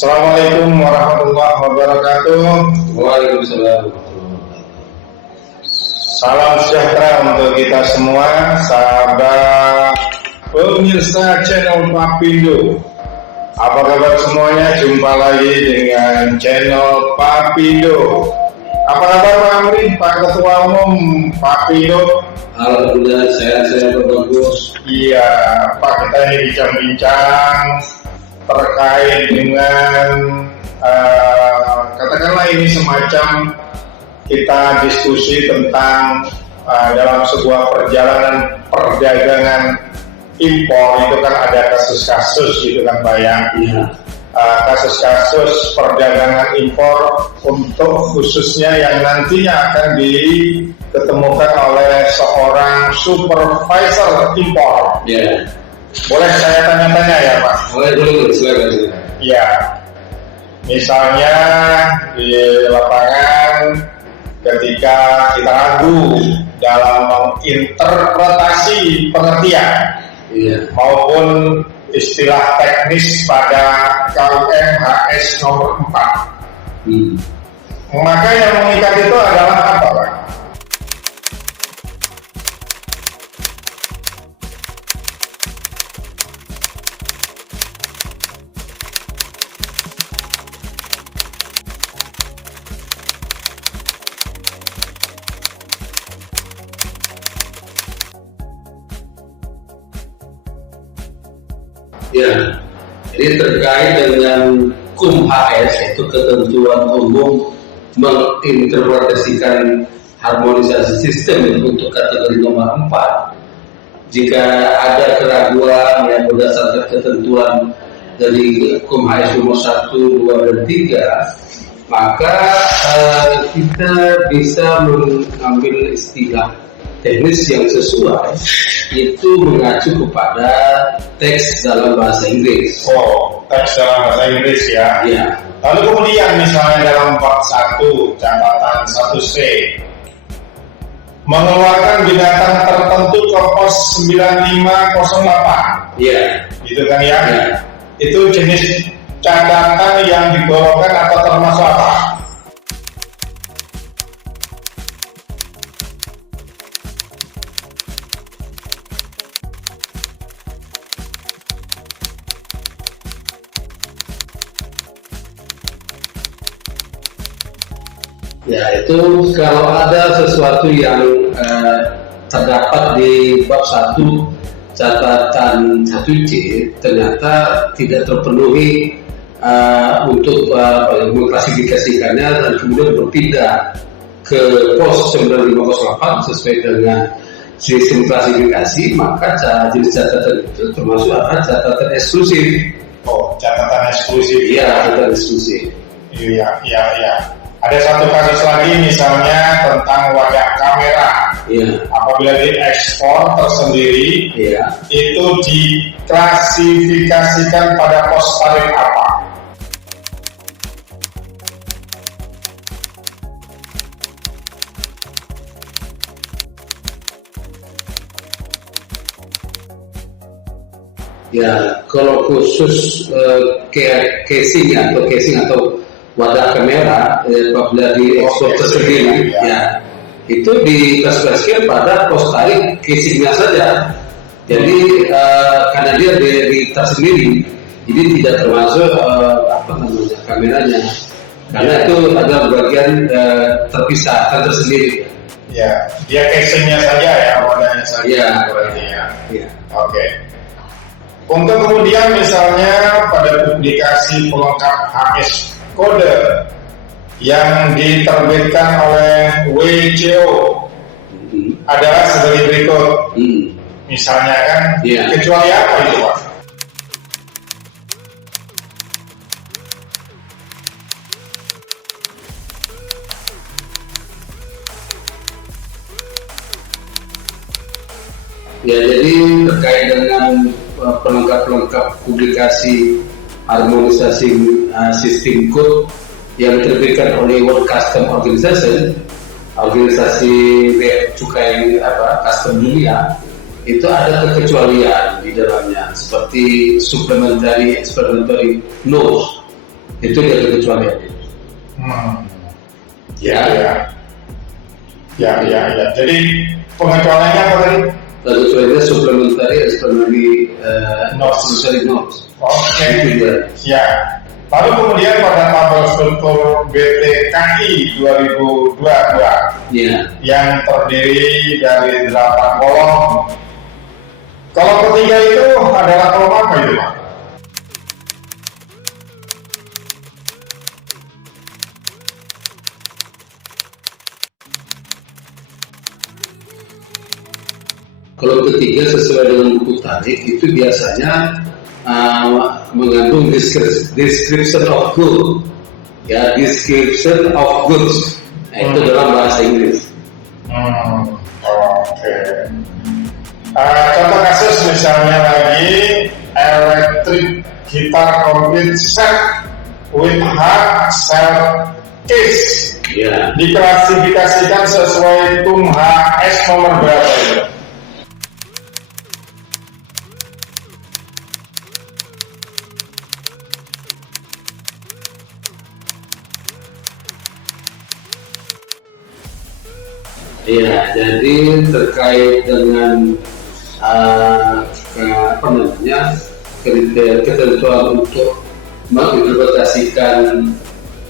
Assalamualaikum warahmatullahi wabarakatuh. Waalaikumsalam. Salam sejahtera untuk kita semua, sahabat pemirsa channel Papindo. Apa kabar semuanya? Jumpa lagi dengan channel Papindo. Apa kabar Pak Amri, Pak Ketua Umum Papindo? Alhamdulillah sehat bagus. Iya, Pak, kita ini bincang-bincang terkait dengan katakanlah ini semacam kita diskusi tentang dalam sebuah perdagangan impor itu kan ada kasus-kasus gitu kan Pak ya. Kasus-kasus perdagangan impor untuk khususnya yang nantinya akan diketemukan oleh seorang supervisor impor. Boleh saya tanya-tanya ya Pak? Boleh, silakan. Ya, misalnya di lapangan ketika kita ragu dalam menginterpretasi pengertian maupun istilah teknis pada KUM-HS nomor 4. Maka yang mengikat itu adalah apa Pak? Ya, jadi terkait dengan KUM-HS, yaitu ketentuan umum menginterpretasikan harmonisasi sistem untuk kategori nomor 4. Jika ada keraguan yang berdasarkan ketentuan dari KUM-HS nomor 1, 2, dan 3, maka kita bisa mengambil istilah teknis yang sesuai, itu mengacu kepada teks dalam bahasa Inggris. Oh, teks dalam bahasa Inggris ya. Lalu kemudian misalnya dalam bab 1 catatan 1C mengeluarkan binatang tertentu ke pos 9508. Gitu kan ya? Itu jenis catatan yang digolongkan atau termasuk apa? Ya, itu kalau ada sesuatu yang terdapat di bab 1 catatan 1C ternyata tidak terpenuhi untuk mengklasifikasikannya dan kemudian berpindah ke pos 9508 sesuai dengan sistem klasifikasi, maka jenis catatan itu termasuk catatan eksklusif. Oh, catatan eksklusif. Catatan eksklusif. Iya. Ada satu kasus lagi misalnya tentang wadah kamera. Apabila diekspor tersendiri, itu diklasifikasikan pada pos tarif apa? Ya, kalau khusus casing atau wadah kamera apabila diekspor tersendiri, itu diklasifikasikan pada pos tarif casingnya saja. Jadi karena dia dari tersendiri, jadi tidak termasuk kameranya, karena itu adalah bagian terpisah tersendiri. Ya, dia casingnya saja ya, wadahnya saja. Oke. Untuk kemudian misalnya pada publikasi pelengkap HS kode yang diterbitkan oleh WCO adalah sebagai berikut. Misalnya kan, kecuali apa itu Pak? Ya, jadi terkait dengan pelengkap publikasi harmonisasi sistem kode yang diterbitkan oleh World Customs Organization, organisasi bea cukai custom dunia, itu ada kekecualian di dalamnya seperti supplementary explanatory note. Itu dia terkecualian. Ya. Jadi pengecualiannya apa tadi? Terkecualiannya supplementary extraordinary notes. Oke. Itu Ya. Lalu kemudian pada tabel struktur BTKI 2022 yang terdiri dari 8 kolom. Kolom ketiga itu adalah kolom apa itu, Pak? Kalau ketiga sesuai dengan buku tarik itu biasanya mengandung description of good, ya, description of goods. Nah, itu dalam bahasa Inggris. Oke. Contoh kasus misalnya lagi electric guitar complete set with hard shell case. Ya. Diklasifikasikan sesuai TUM HS nomor berapa itu? Ya, jadi terkait dengan ketentuan untuk menginterpretasikan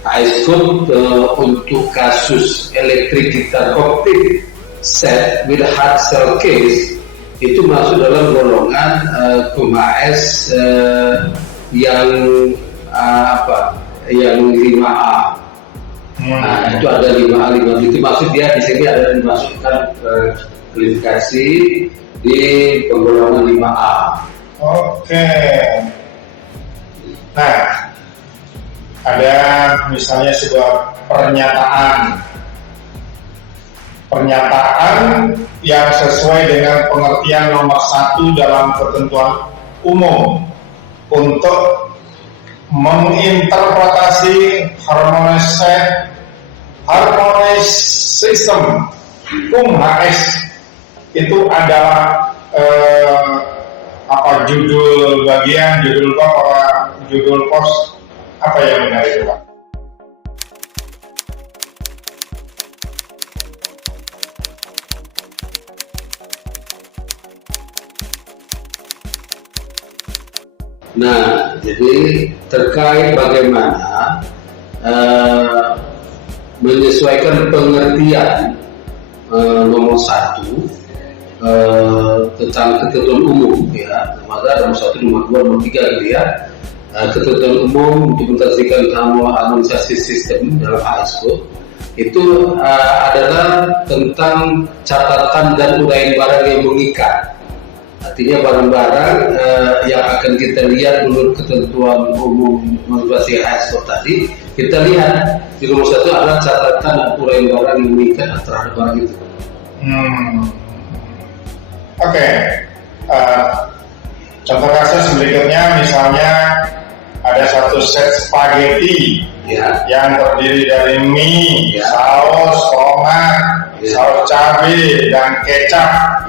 HS code untuk kasus electric guitar complete set with hard shell case itu masuk dalam golongan HS yang 5A. Nah, itu ada 5A, 5B. Itu maksud dia di sini ada dimasukkan klasifikasi di penggolongan 5A. Oke. Nah, ada misalnya sebuah pernyataan yang sesuai dengan pengertian nomor 1 dalam ketentuan umum untuk menginterpretasi harmonious system HUMHS itu adalah judul bagian, judul bab, judul pos, apa yang benar itu, Pak? Nah, jadi terkait bagaimana menyesuaikan pengertian nomor 1 tentang ketentuan umum, ya, maka nomor 1, nomor 2, nomor 3 gitu ya. Ketentuan umum untuk menentukan harmonisasi sistem dalam HS Code itu adalah tentang catatan dan uraian barang yang mengikat. Artinya barang-barang yang akan kita lihat menurut ketentuan umum mengenai HS Code tadi, kita lihat di nomor 1 adalah catatan dan uraian barang yang mengikat terhadap barang itu. Oke. Contoh kasus berikutnya misalnya ada satu set spaghetti yang terdiri dari mie, saus, tomat, saus cabai, dan kecap.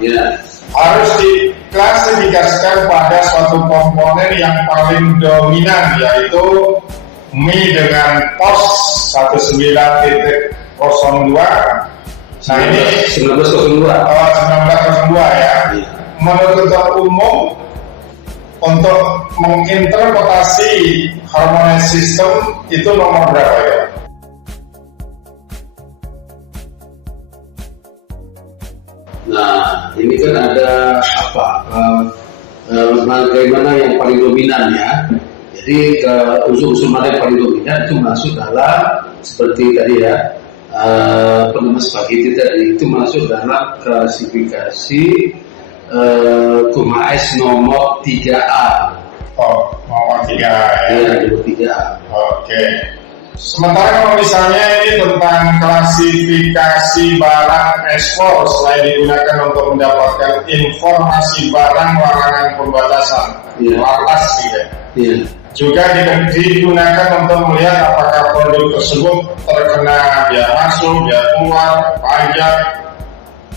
Harus diklasifikasikan pada suatu komponen yang paling dominan, yaitu mie dengan pos 19.02. Nah, ini 1902 ya. Menurut ketentuan umum untuk menginterpretasi harmonious system itu nomor berapa ya? Nah, ini kan ada bagaimana yang paling dominan ya. Jadi unsur-unsur mana yang paling dominan itu masuk dalam seperti tadi ya, penemas spaghetti tadi itu masuk dalam klasifikasi HUMHS nomor 3A. Oh, nomor 3A ya. Iya, nomor 3A. Oke. Sementara kalau misalnya ini tentang klasifikasi barang ekspor selain digunakan untuk mendapatkan informasi barang larangan pembatasan, wartas gitu ya. Iya. Juga digunakan untuk melihat apakah produk tersebut terkena biaya masuk, biaya keluar, pajak.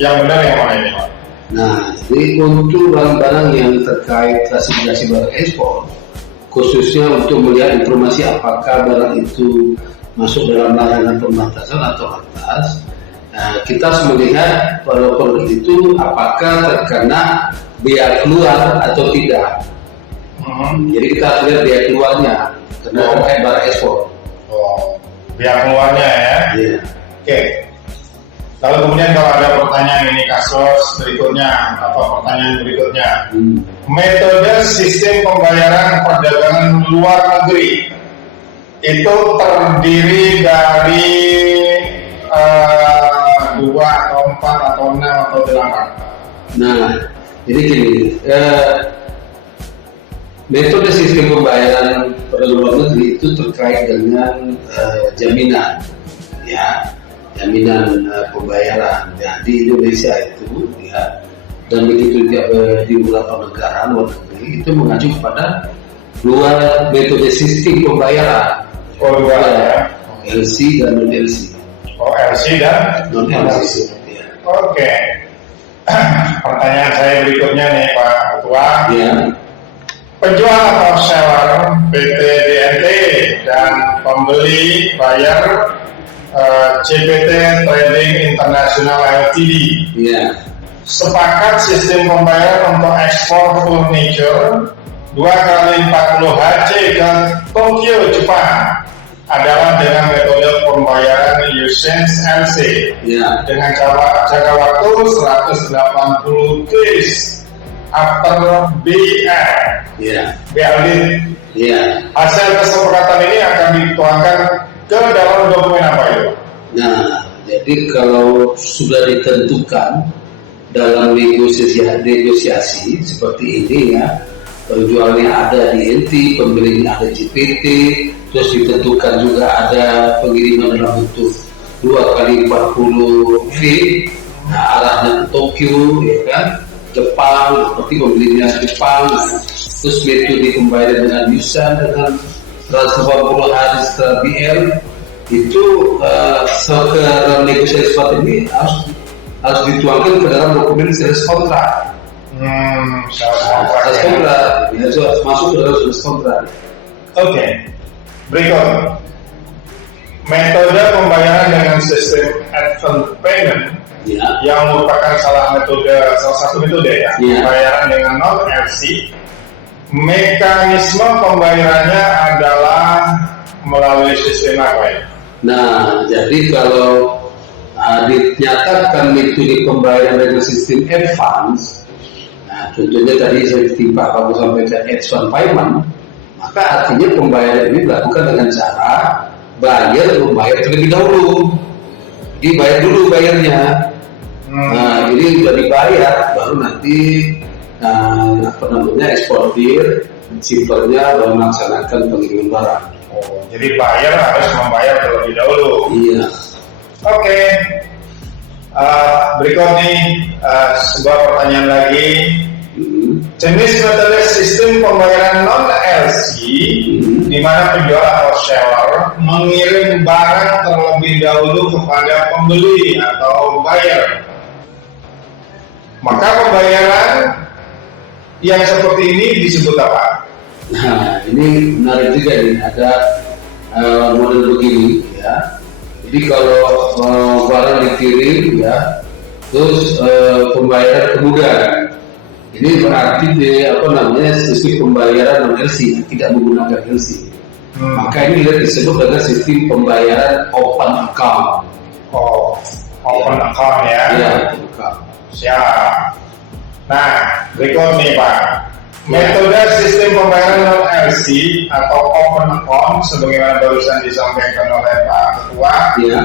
Yang benar yang mana ini, Pak? Nah, jadi untuk barang-barang yang terkait klasifikasi barang ekspor, khususnya untuk melihat informasi apakah barang itu masuk dalam larangan pembatasan atau atas. Kita harus melihat pada produk itu apakah terkena bea keluar atau tidak. Jadi kita harus lihat bea keluarnya karena terkait barang ekspor. Bea keluarnya ya. Iya. Oke. Lalu kemudian kalau ada pertanyaan ini kasus berikutnya atau pertanyaan berikutnya, metode sistem pembayaran perdagangan luar negeri itu terdiri dari 2 atau 4 atau 6 atau 8. Nah, jadi gini, metode sistem pembayaran pada luar negeri itu terkait dengan jaminan, ya, jaminan pembayaran. Ya, di Indonesia itu, ya, dan begitu juga di beberapa negara luar negeri itu mengacu kepada 2 metode sistem pembayaran. Dua ya. LC dan non LC. LC dan Non LC. Ya. Oke. Pertanyaan saya berikutnya nih Pak Ketua. Ya. Penjual atau seller PT DNT dan pembeli bayar CPT Trading International Ltd. Ya. Sepakat sistem pembayaran untuk ekspor furniture 2x40 HC ke Tokyo, Jepang adalah dengan metode pembayaran usance LC dengan jangka waktu 180 days after BLD. Hasil kesepakatan ini akan dituangkan ke dalam dokumen apa itu? Nah, jadi kalau sudah ditentukan dalam negosiasi seperti ini ya, penjualnya ada di NT, pembelinya ada CPT, terus ditentukan juga ada pengiriman dalam bentuk 2x40 V, nah, arahnya ke Tokyo, ya kan, Jepang, seperti pembelinya Jepang, terus metode pembayaran dengan Yusan dengan 180 hari setelah BL, itu sekarang negosiasi seperti ini harus dituangkan ke dalam dokumen sales contract. Sales contract harus masuk ke dalam sales contract. Oke. Berikut metode pembayaran dengan sistem advance payment yang merupakan salah satu metode ya, pembayaran dengan non LC. Mekanisme pembayarannya adalah melalui sistem apa ya? Nah, jadi kalau dinyatakan metode pembayaran dengan sistem advance, nah contohnya tadi seperti Pak Babu sampaikan advance payment, maka artinya pembayaran ini dilakukan dengan cara membayar terlebih dahulu. Dibayar dulu bayarnya. Nah, jadi sudah dibayar baru nanti eksportir simpernya baru melaksanakan pengiriman barang. Jadi bayar harus membayar terlebih dahulu. Iya. Oke. Berikut nih sebuah pertanyaan lagi. Jenis metode sistem pembayaran non LC di mana penjual atau seller mengirim barang terlebih dahulu kepada pembeli atau buyer. Maka pembayaran yang seperti ini disebut apa? Nah, ini menarik juga nih, ada model begini ya. Jadi kalau barang dikirim ya, terus pembayaran kemudahan. Ini berarti sistem pembayaran non LC, tidak menggunakan LC. Maka ini disebut dengan sistem pembayaran open account. Open account ya. Iya, open account. Siap. Nah, berikut nih Pak. Metode sistem pembayaran non LC atau open account sebagaimana barusan disampaikan oleh Pak Ketua. Ya.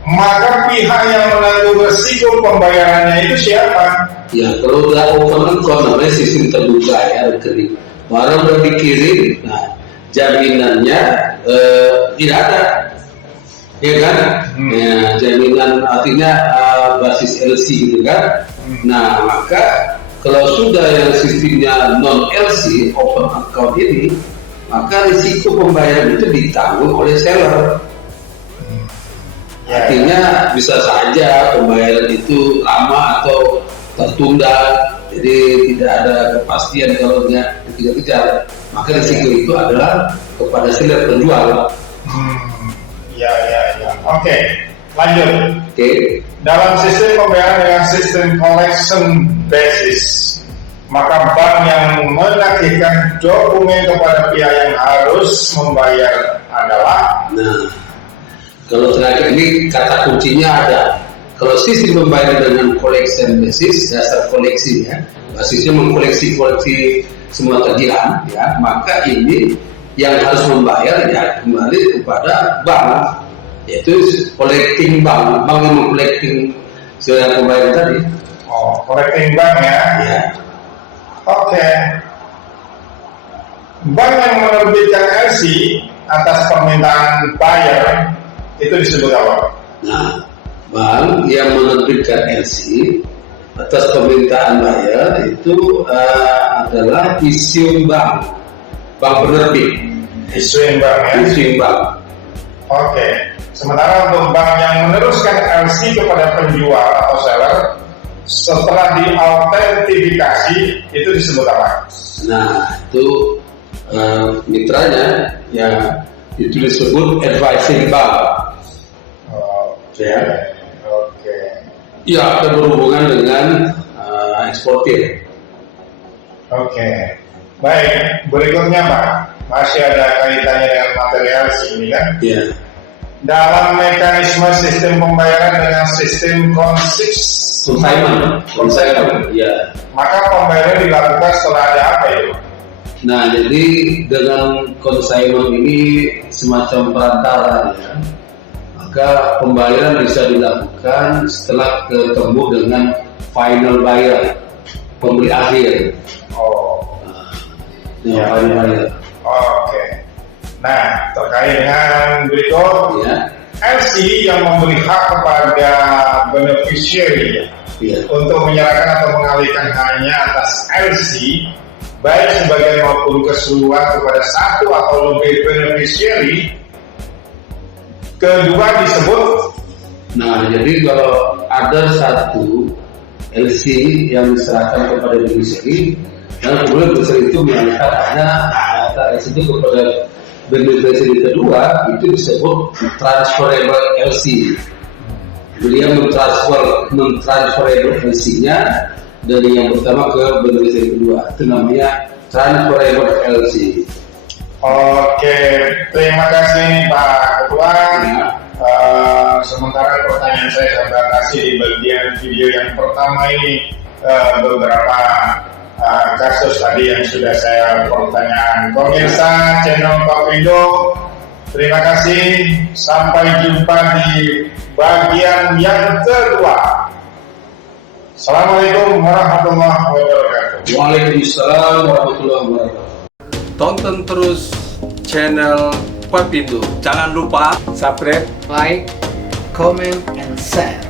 Maka pihak yang menanggung resiko pembayarannya itu siapa? Ya, kalau udah open account namanya sistem terbuka ya, rekening. Barang udah dikirim, nah jaminannya tidak ada, ya kan? Ya, jaminan artinya basis LC gitu kan? Nah, maka kalau sudah yang sistemnya non LC open account ini, maka risiko pembayaran itu ditanggung oleh seller. Artinya bisa saja pembayaran itu lama atau tertunda, jadi tidak ada kepastian kalau dikejar-kejar, maka risiko itu adalah kepada seller penjual. Ya. Oke, lanjut. Oke. Dalam sistem pembayaran dengan sistem collection basis, maka bank yang menagihkan dokumen kepada pihak yang harus membayar adalah. Nah, kalau terakhir ini kata kuncinya ada. Kalau sistem pembayaran dengan collection basis, dasar koleksi ya, basisnya mengkoleksi semua tagihan ya, maka ini yang harus membayar ya kembali kepada bank, yaitu collecting bank yang mengcollecting segala pembayaran tadi. Oh, collecting bank ya. Ya. Oke. Bank yang menerbitkan LC atas permintaan buyer itu disebut apa? Nah, bank yang menerbitkan LC atas permintaan buyer itu adalah issuing bank penerbit. Issuing bank ya. Issuing bank. Oke. Sementara untuk bank yang meneruskan LC kepada penjual atau seller setelah diautentifikasi itu disebut apa? Nah, itu mitranya ya itu disebut advising bank. Ya. Oke. Ya, ada berhubungan dengan eksportir. Oke. Baik, berikutnya Pak. Masih ada kaitannya dengan material sini kan? Ya. Dalam mekanisme sistem pembayaran dengan sistem Consignment. Ya. maka pembayaran dilakukan setelah ada apa itu? Nah, jadi dengan consignment ini semacam perantara ya. Maka pembayaran bisa dilakukan setelah ketemu dengan final buyer, pembeli akhir. Oh. Final buyer. Oke. Nah, terkait dengan berikut Ya. LC yang memberi hak kepada beneficiary untuk menyerahkan atau mengalihkan hanya atas LC baik sebagian maupun keseluruhan kepada satu atau lebih beneficiary. Kedua disebut. Nah, jadi kalau ada satu LC yang diserahkan kepada beneficiary dan kemudian beneficiary itu menyerahkan hanya LC itu kepada beneficiary kedua, itu disebut transferable LC. Dia mentransferable LC-nya dari yang pertama ke beneficiary kedua. Itu namanya transferable LC. Oke, terima kasih Pak Ketua. Ya. Sementara pertanyaan saya batasi di bagian video yang pertama ini, beberapa kasus tadi yang sudah saya pertanyakan. Pemirsa channel Papindo, terima kasih. Sampai jumpa di bagian yang kedua. Assalamualaikum warahmatullahi wabarakatuh. Waalaikumsalam warahmatullahi wabarakatuh. Tonton terus channel Papindo. Jangan lupa subscribe, like, comment, and share.